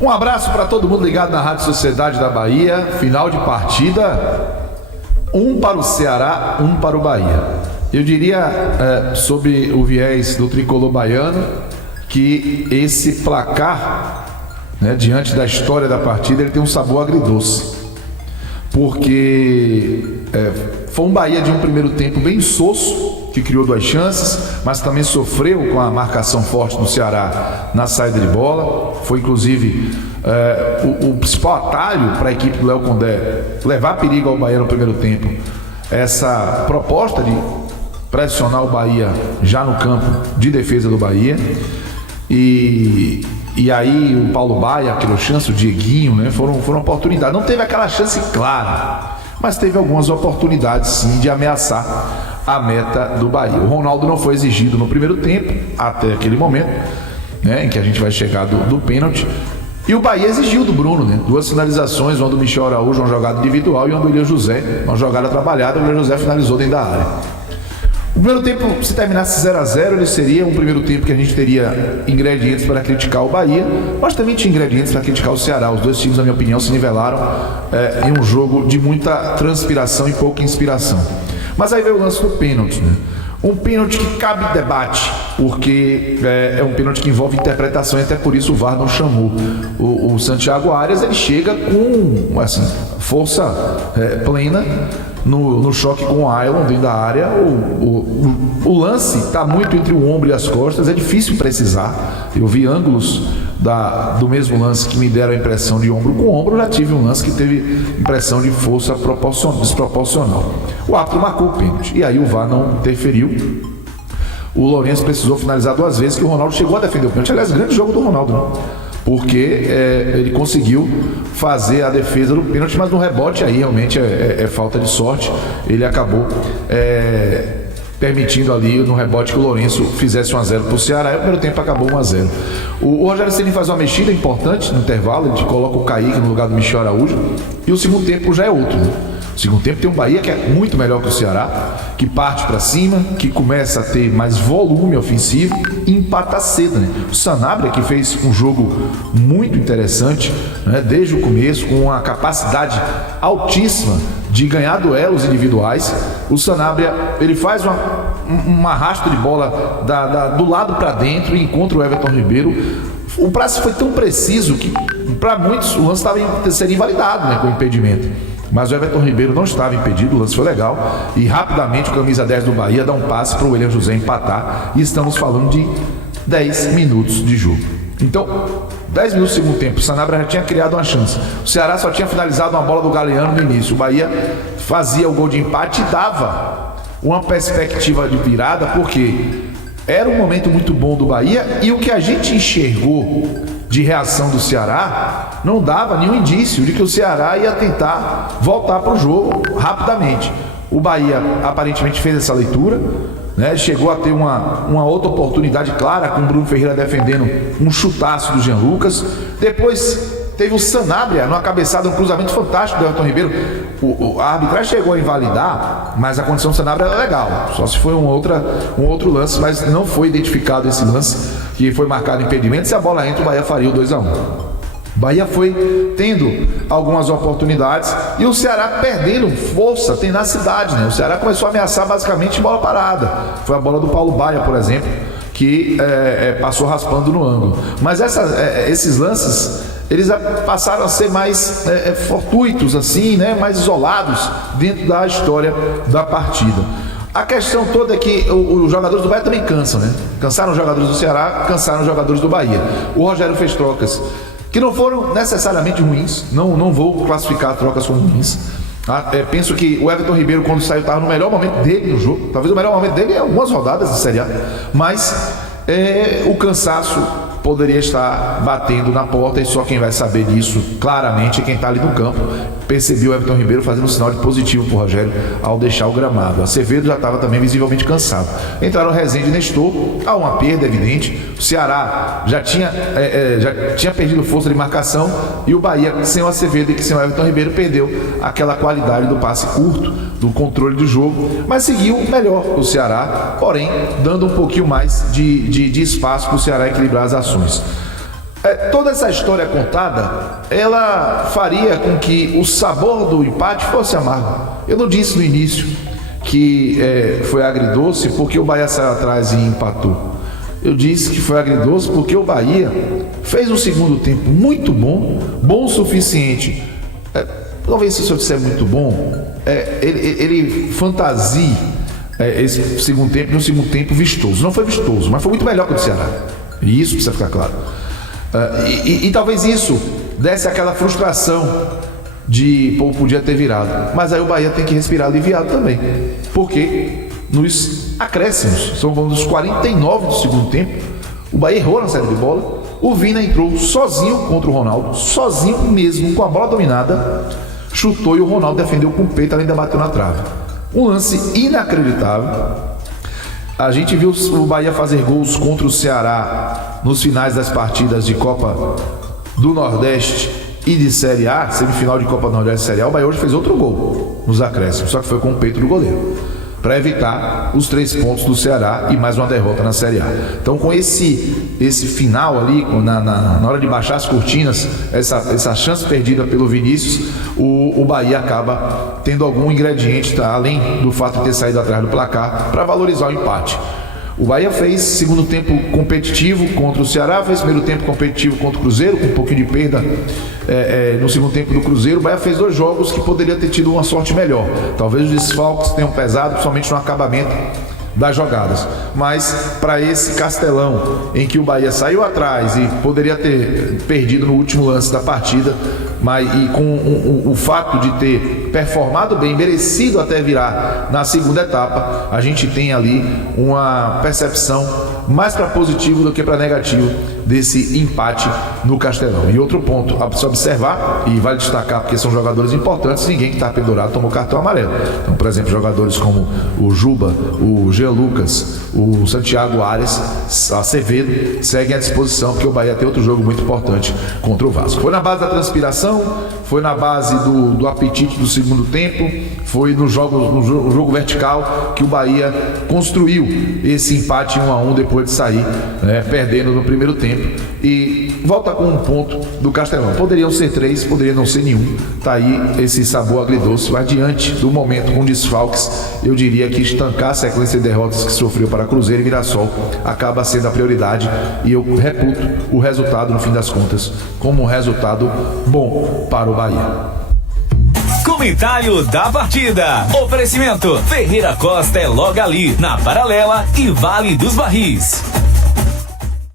Um abraço para todo mundo ligado na Rádio Sociedade da Bahia. Final de partida, um para o Ceará, um para o Bahia. Eu diria, sobre o viés do tricolor baiano, que esse placar, diante da história da partida, ele tem um sabor agridoce. Porque foi um Bahia de um primeiro tempo bem insosso, que criou 2 chances, mas também sofreu com a marcação forte do Ceará na saída de bola. Foi inclusive o principal atalho para a equipe do Léo Condé levar perigo ao Bahia no primeiro tempo. Essa proposta de pressionar o Bahia já no campo de defesa do Bahia. E aí o Paulo Baia, aquela chance, o Dieguinho, foram oportunidades. Não teve aquela chance clara, mas teve algumas oportunidades sim de ameaçar a meta do Bahia. O Ronaldo não foi exigido no primeiro tempo, até aquele momento, em que a gente vai chegar do pênalti. E o Bahia exigiu do Bruno, 2 finalizações, uma do Michel Araújo, uma jogada individual, e uma do William José, uma jogada trabalhada. O William José finalizou dentro da área. O primeiro tempo, se terminasse 0-0, ele seria um primeiro tempo que a gente teria ingredientes para criticar o Bahia, mas também tinha ingredientes para criticar o Ceará. Os 2 times, na minha opinião, se nivelaram em um jogo de muita transpiração e pouca inspiração. Mas aí veio o lance do pênalti, Um pênalti que cabe debate, porque é um pênalti que envolve interpretação, e até por isso o VAR não chamou. O Santiago Arias, ele chega com força plena no choque com o Ailon dentro da área. O lance está muito entre o ombro e as costas, é difícil precisar. Eu vi ângulos do mesmo lance que me deram a impressão de ombro com ombro. Já tive um lance que teve impressão de força desproporcional. O árbitro marcou o pênalti, e aí o VAR não interferiu. O Lourenço precisou finalizar 2 vezes, que o Ronaldo chegou a defender o pênalti. Aliás, grande jogo do Ronaldo, porque ele conseguiu fazer a defesa do pênalti, mas no rebote aí realmente é falta de sorte. Ele acabou permitindo ali no rebote que o Lourenço fizesse 1-0 para o Ceará, e o primeiro tempo acabou 1-0. O Rogério Ceni faz uma mexida importante no intervalo, ele coloca o Kaique no lugar do Michel Araújo, e o segundo tempo já é outro. O segundo tempo tem um Bahia que é muito melhor que o Ceará, que parte para cima, que começa a ter mais volume ofensivo e empata cedo. O Sanabria, que fez um jogo muito interessante, desde o começo, com uma capacidade altíssima de ganhar duelos individuais. O Sanabria, ele faz um arrasto de bola do lado para dentro e encontra o Everton Ribeiro. O passe foi tão preciso que, para muitos, o lance seria invalidado, com impedimento. Mas o Everton Ribeiro não estava impedido, o lance foi legal, e rapidamente o camisa 10 do Bahia dá um passe para o William José empatar, e estamos falando de 10 minutos de jogo. Então, 10 minutos do segundo tempo, o Sanabria já tinha criado uma chance. O Ceará só tinha finalizado uma bola do Galeano no início. O Bahia fazia o gol de empate e dava uma perspectiva de virada, porque era um momento muito bom do Bahia, e o que a gente enxergou de reação do Ceará não dava nenhum indício de que o Ceará ia tentar voltar para o jogo rapidamente. O Bahia aparentemente fez essa leitura, chegou a ter uma outra oportunidade clara, com o Bruno Ferreira defendendo um chutaço do Jean Lucas. Depois teve o Sanabria numa cabeçada, um cruzamento fantástico do Everton Ribeiro. A arbitragem chegou a invalidar, mas a condição do Sanabria era legal, só se foi um outro lance, mas não foi identificado esse lance, que foi marcado impedimento. Se a bola entra, o Bahia faria o 2-1. O Bahia foi tendo algumas oportunidades e o Ceará perdendo força, tenacidade, O Ceará começou a ameaçar basicamente bola parada. Foi a bola do Paulo Baia, por exemplo, que passou raspando no ângulo. Mas esses lances, eles passaram a ser mais fortuitos, mais isolados dentro da história da partida. A questão toda é que os jogadores do Bahia também cansam, Cansaram os jogadores do Ceará, cansaram os jogadores do Bahia. O Rogério fez trocas que não foram necessariamente ruins, não vou classificar trocas como ruins. Penso que o Everton Ribeiro, quando saiu, estava no melhor momento dele no jogo. Talvez o melhor momento dele é algumas rodadas de Série A, mas o cansaço poderia estar batendo na porta, e só quem vai saber disso claramente é quem está ali no campo. Percebeu o Everton Ribeiro fazendo um sinal de positivo para o Rogério ao deixar o gramado. Acevedo já estava também visivelmente cansado. Entraram Rezende e Nestor, há uma perda evidente. O Ceará já tinha perdido força de marcação, e o Bahia, sem o Acevedo e sem o Everton Ribeiro, perdeu aquela qualidade do passe curto, do controle do jogo, mas seguiu melhor o Ceará, porém dando um pouquinho mais de espaço para o Ceará equilibrar as ações. Toda essa história contada, ela faria com que o sabor do empate fosse amargo. Eu não disse no início que foi agridoce porque o Bahia saiu atrás e empatou. Eu disse que foi agridoce porque o Bahia fez um segundo tempo muito bom, bom o suficiente. Talvez se eu disser muito bom, ele fantasie esse segundo tempo de um segundo tempo vistoso. Não foi vistoso, mas foi muito melhor que o do Ceará. E isso precisa ficar claro. E talvez isso desse aquela frustração de podia ter virado. Mas aí o Bahia tem que respirar aliviado também. Porque nos acréscimos, são nos 49 do segundo tempo, o Bahia errou na saída de bola. O Vina entrou sozinho contra o Ronaldo, sozinho mesmo, com a bola dominada, chutou e o Ronaldo defendeu com o peito, ainda bateu na trave. Um lance inacreditável. A gente viu o Bahia fazer gols contra o Ceará nos finais das partidas de Copa do Nordeste e de Série A, semifinal de Copa do Nordeste e Série A. O Bahia hoje fez outro gol nos acréscimos, só que foi com o peito do goleiro, para evitar os 3 pontos do Ceará e mais uma derrota na Série A. Então, com esse final ali, na hora de baixar as cortinas, essa chance perdida pelo Vinícius, o Bahia acaba tendo algum ingrediente, além do fato de ter saído atrás do placar, para valorizar o empate. O Bahia fez segundo tempo competitivo contra o Ceará, fez primeiro tempo competitivo contra o Cruzeiro, com um pouquinho de perda no segundo tempo do Cruzeiro. O Bahia fez 2 jogos que poderia ter tido uma sorte melhor. Talvez os desfalques tenham pesado, principalmente no acabamento das jogadas. Mas para esse Castelão, em que o Bahia saiu atrás e poderia ter perdido no último lance da partida, e com o fato de ter performado bem, merecido até virar na segunda etapa, a gente tem ali uma percepção mais para positivo do que para negativo desse empate no Castelão. E outro ponto a se observar, e vale destacar porque são jogadores importantes, ninguém que está pendurado tomou cartão amarelo. Então, por exemplo, jogadores como o Juba, o Jean Lucas, o Santiago Arias, Acevedo, seguem à disposição, porque o Bahia tem outro jogo muito importante contra o Vasco. Foi na base da transpiração, foi na base do apetite do segundo tempo, foi no jogo vertical que o Bahia construiu esse empate 1-1 depois de sair, perdendo no primeiro tempo, e volta com um ponto do Castelão. Poderiam ser 3, poderia não ser nenhum. Tá aí esse sabor agridoce. Mas diante do momento com desfalques, eu diria que estancar a sequência de derrotas que sofreu para Cruzeiro e Mirassol acaba sendo a prioridade, e eu reputo o resultado, no fim das contas, como um resultado bom para o Bahia. Comentário da partida. Oferecimento: Ferreira Costa é logo ali, na Paralela e Vale dos Barris.